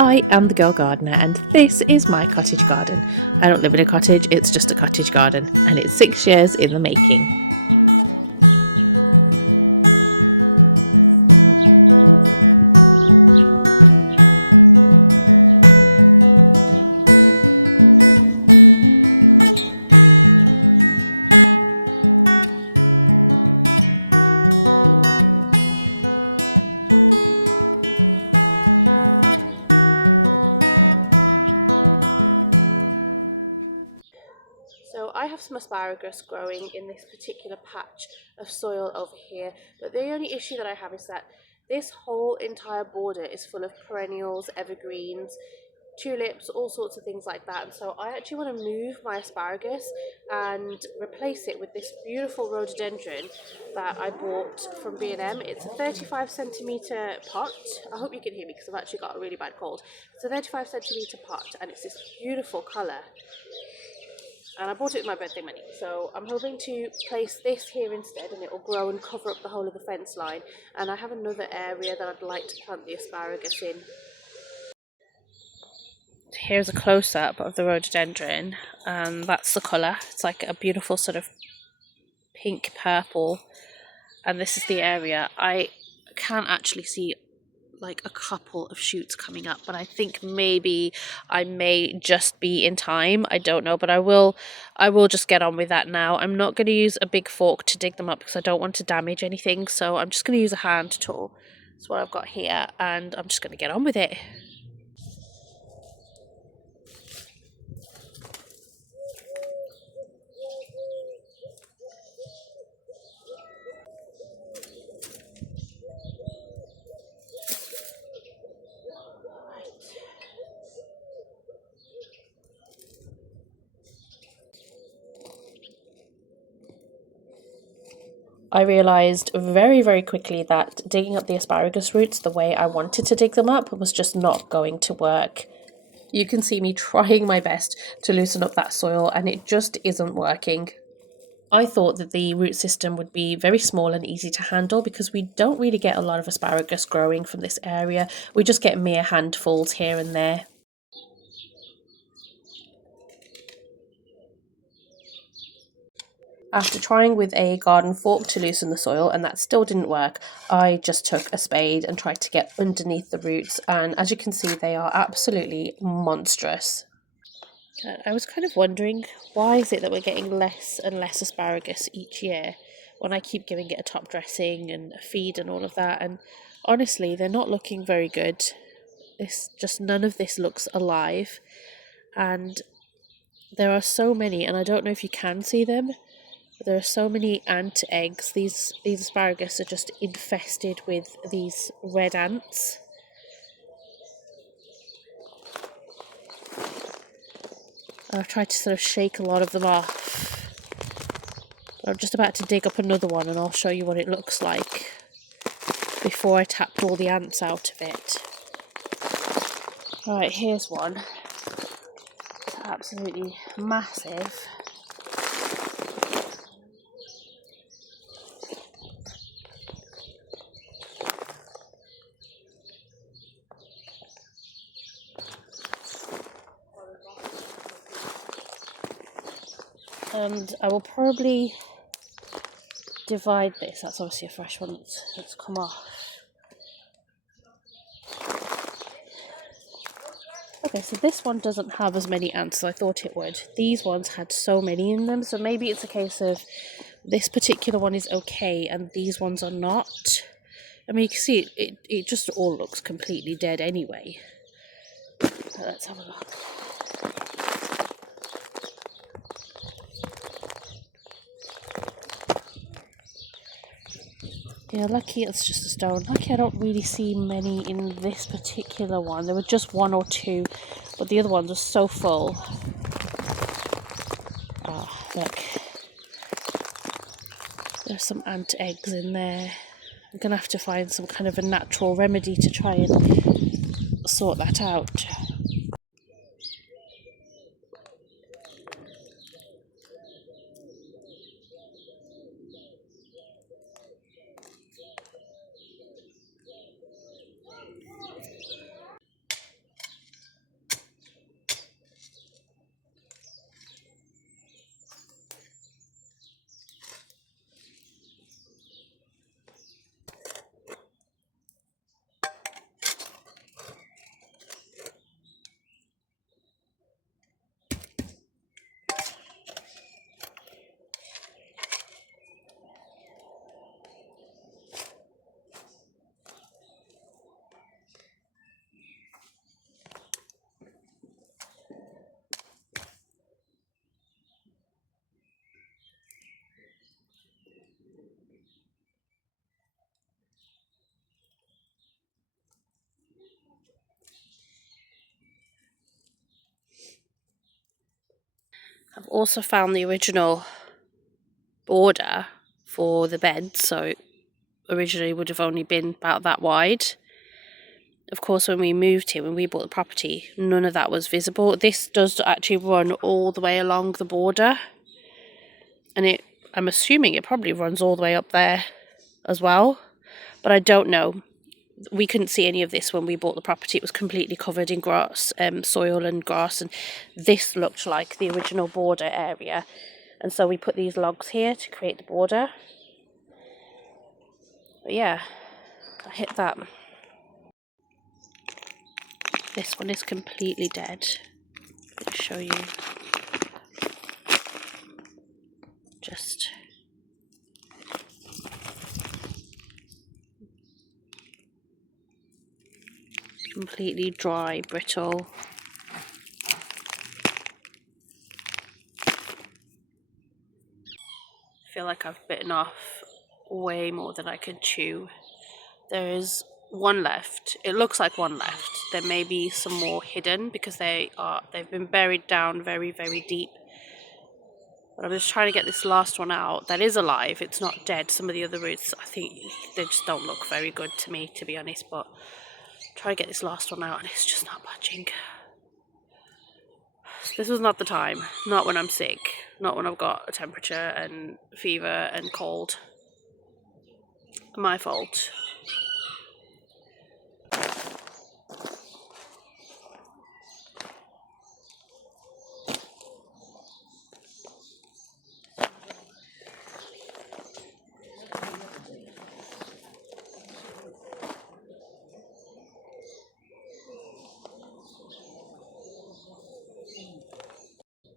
I am the girl gardener and this is my cottage garden. I don't live in a cottage, it's just a cottage garden and it's 6 years in the making. So I have some asparagus growing in this particular patch of soil over here, but the only issue that I have is that this whole entire border is full of perennials, evergreens, tulips, all sorts of things like that. And so I actually want to move my asparagus and replace it with this beautiful rhododendron that I bought from B&M. It's a 35 centimetre pot. I hope you can hear me because I've actually got a really bad cold. It's a 35 centimetre pot and it's this beautiful colour. And I bought it with my birthday money, so I'm hoping to place this here instead and it will grow and cover up the whole of the fence line. And I have another area that I'd like to plant the asparagus in. Here's a close-up of the rhododendron, and that's the colour. It's like a beautiful sort of pink purple, and this is the area. I can't actually see like a couple of shoots coming up, but I think maybe I may just be in time. I don't know, but I will just get on with that now. I'm not going to use a big fork to dig them up because I don't want to damage anything, so I'm just going to use a hand tool. That's what I've got here, and I'm just going to get on with it. I realised very, very quickly that digging up the asparagus roots the way I wanted to dig them up was just not going to work. You can see me trying my best to loosen up that soil and it just isn't working. I thought that the root system would be very small and easy to handle because we don't really get a lot of asparagus growing from this area. We just get mere handfuls here and there. After trying with a garden fork to loosen the soil and that still didn't work, I just took a spade and tried to get underneath the roots, and as you can see they are absolutely monstrous. I was kind of wondering, why is it that we're getting less and less asparagus each year when I keep giving it a top dressing and a feed and all of that, and honestly they're not looking very good. None of this looks alive, and there are so many, and I don't know if you can see them. There are so many ant eggs. These asparagus are just infested with these red ants. I've tried to sort of shake a lot of them off. I'm just about to dig up another one and I'll show you what it looks like before I tapped all the ants out of it. Alright, here's one. It's absolutely massive. And I will probably divide this. That's obviously a fresh one that's come off. Okay, so this one doesn't have as many ants as I thought it would. These ones had so many in them, so maybe it's a case of this particular one is okay and these ones are not. I mean, you can see it just all looks completely dead anyway. So let's have a look. Yeah, lucky it's just a stone. Lucky I don't really see many in this particular one. There were just one or two, but the other ones are so full. Ah, look. There's some ant eggs in there. I'm going to have to find some kind of a natural remedy to try and sort that out. I've also found the original border for the bed, so originally would have only been about that wide. Of course, when we moved here, when we bought the property, none of that was visible. This does actually run all the way along the border, and I'm assuming it probably runs all the way up there as well, but I don't know. We couldn't see any of this when we bought the property. It was completely covered in grass, soil and grass, and this looked like the original border area. And so we put these logs here to create the border. But yeah, I hit that. This one is completely dead. Let me show you. Just completely dry, brittle. I feel like I've bitten off way more than I could chew. There is one left. It looks like one left. There may be some more hidden because they've been buried down very, very deep. But I'm just trying to get this last one out. That is alive. It's not dead. Some of the other roots, I think they just don't look very good to me, to be honest. But try to get this last one out and it's just not budging. This was not the time. Not when I'm sick. Not when I've got a temperature and fever and cold. My fault.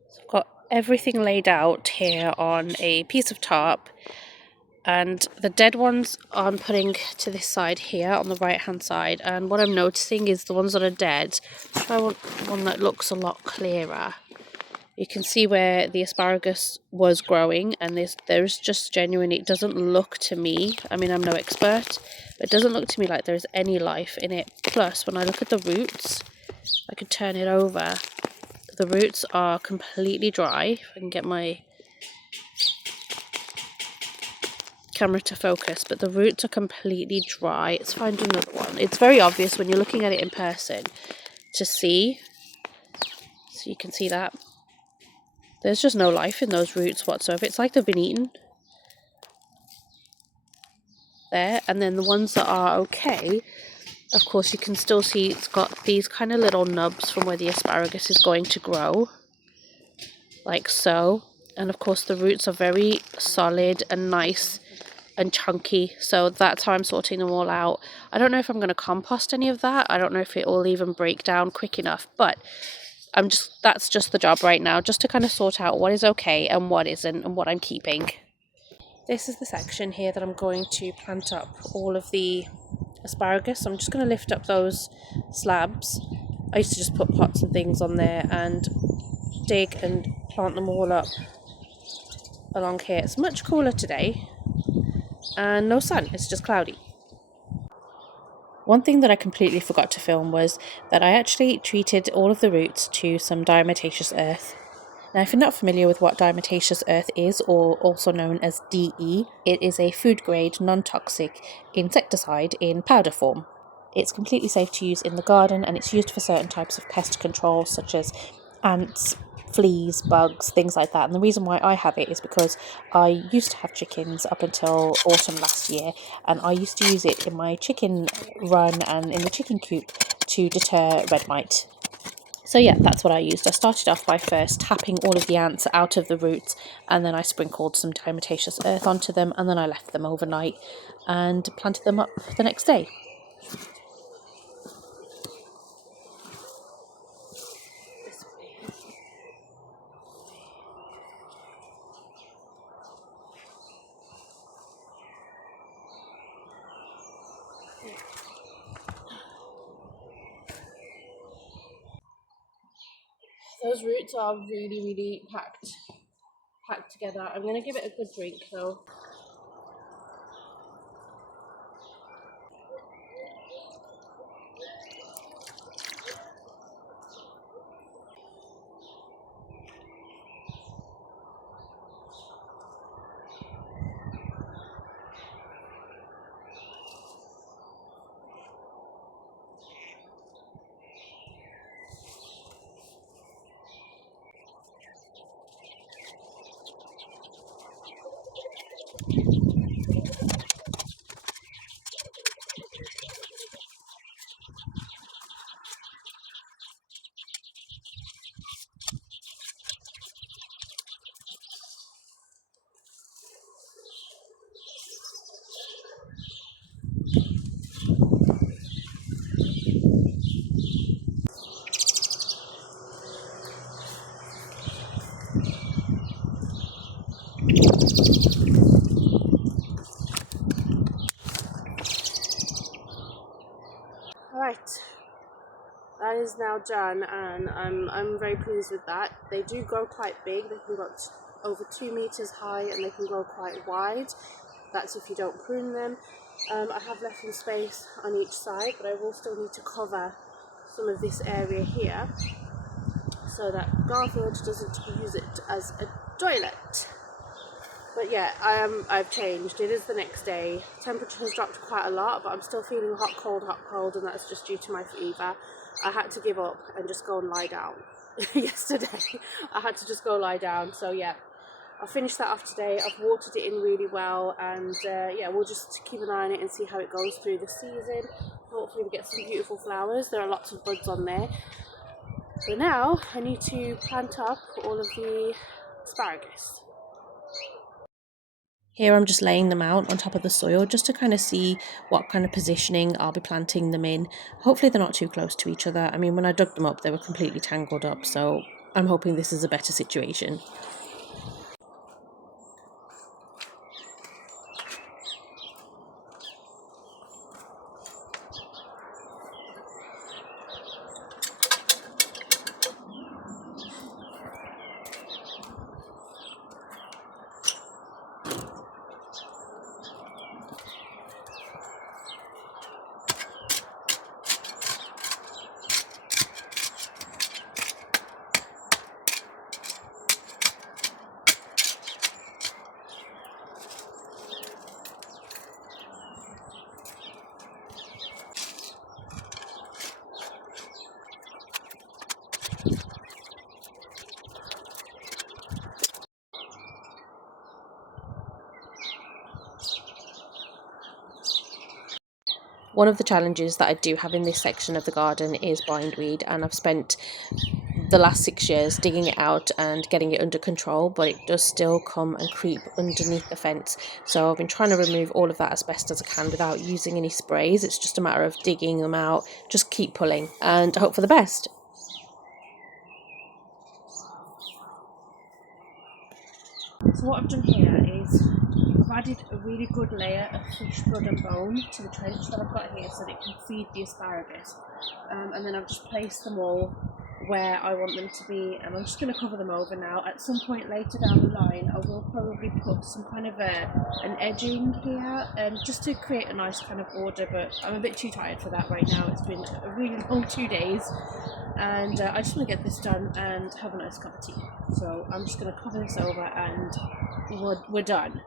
So I've got everything laid out here on a piece of tarp, and the dead ones I'm putting to this side here on the right hand side. And what I'm noticing is the ones that are dead, I want one that looks a lot clearer. You can see where the asparagus was growing, and there's just genuinely, it doesn't look to me, I mean I'm no expert, but it doesn't look to me like there's any life in it. Plus when I look at the roots, I could turn it over, the roots are completely dry. If I can get my camera to focus, but the roots are completely dry. Let's find another one. It's very obvious when you're looking at it in person to see, so you can see that there's just no life in those roots whatsoever. It's like they've been eaten. There, and then the ones that are okay, of course you can still see it's got these kind of little nubs from where the asparagus is going to grow, like so. And of course the roots are very solid and nice and chunky, so that's how I'm sorting them all out. I don't know if I'm going to compost any of that. I don't know if it will even break down quick enough, but that's just the job right now, just to kind of sort out what is okay and what isn't and what I'm keeping. This is the section here that I'm going to plant up all of the asparagus. I'm just going to lift up those slabs. I used to just put pots and things on there and dig and plant them all up along here. It's much cooler today and no sun, it's just cloudy. One thing that I completely forgot to film was that I actually treated all of the roots to some diatomaceous earth. Now, if you're not familiar with what diatomaceous earth is, or also known as DE, it is a food-grade, non-toxic insecticide in powder form. It's completely safe to use in the garden, and it's used for certain types of pest control, such as ants, fleas, bugs, things like that. And the reason why I have it is because I used to have chickens up until autumn last year, and I used to use it in my chicken run and in the chicken coop to deter red mite. So yeah, that's what I used. I started off by first tapping all of the ants out of the roots, and then I sprinkled some diatomaceous earth onto them, and then I left them overnight and planted them up the next day. Those roots are really, really packed together. I'm going to give it a good drink though. that is now done, and I'm very pleased with that. They do grow quite big. They can go over 2 meters high, and they can grow quite wide. That's if you don't prune them. I have left some space on each side, but I will still need to cover some of this area here so that Garfield doesn't use it as a toilet. But yeah, I've changed. It is the next day. Temperature has dropped quite a lot, but I'm still feeling hot, cold, and that's just due to my fever. I had to give up and just go and lie down. Yesterday, I had to just go lie down. So yeah, I'll finish that off today. I've watered it in really well, and yeah, we'll just keep an eye on it and see how it goes through the season. Hopefully we get some beautiful flowers. There are lots of buds on there. So now I need to plant up all of the asparagus. Here I'm just laying them out on top of the soil just to kind of see what kind of positioning I'll be planting them in. Hopefully they're not too close to each other. I mean, when I dug them up, they were completely tangled up, so I'm hoping this is a better situation. One of the challenges that I do have in this section of the garden is bindweed, and I've spent the last 6 years digging it out and getting it under control, but it does still come and creep underneath the fence. So I've been trying to remove all of that as best as I can without using any sprays. It's just a matter of digging them out, just keep pulling and hope for the best. So what I've done here is I've added a really good layer of fish blood and bone to the trench that I've got here so that it can feed the asparagus, and then I've just placed them all where I want them to be, and I'm just going to cover them over now. At some point later down the line I will probably put some kind of an edging here, just to create a nice kind of border, but I'm a bit too tired for that right now. It's been a really long 2 days, and I just want to get this done and have a nice cup of tea. So I'm just going to cover this over and we're done.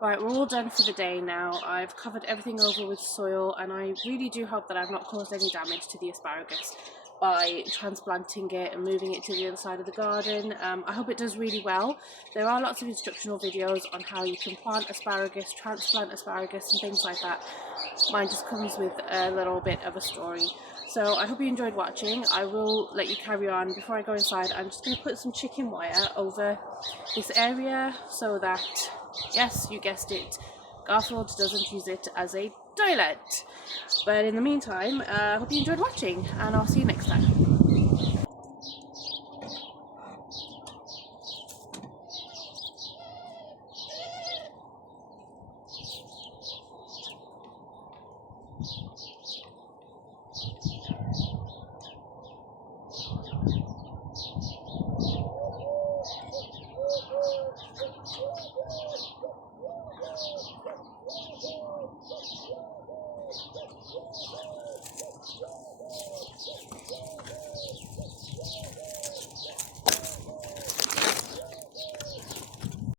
Right, we're all done for the day now. I've covered everything over with soil, and I really do hope that I've not caused any damage to the asparagus by transplanting it and moving it to the other side of the garden. I hope it does really well. There are lots of instructional videos on how you can plant asparagus, transplant asparagus and things like that. Mine just comes with a little bit of a story. So I hope you enjoyed watching. I will let you carry on. Before I go inside, I'm just going to put some chicken wire over this area so that, yes, you guessed it, Garfield doesn't use it as a toilet. But in the meantime, I hope you enjoyed watching, and I'll see you next time.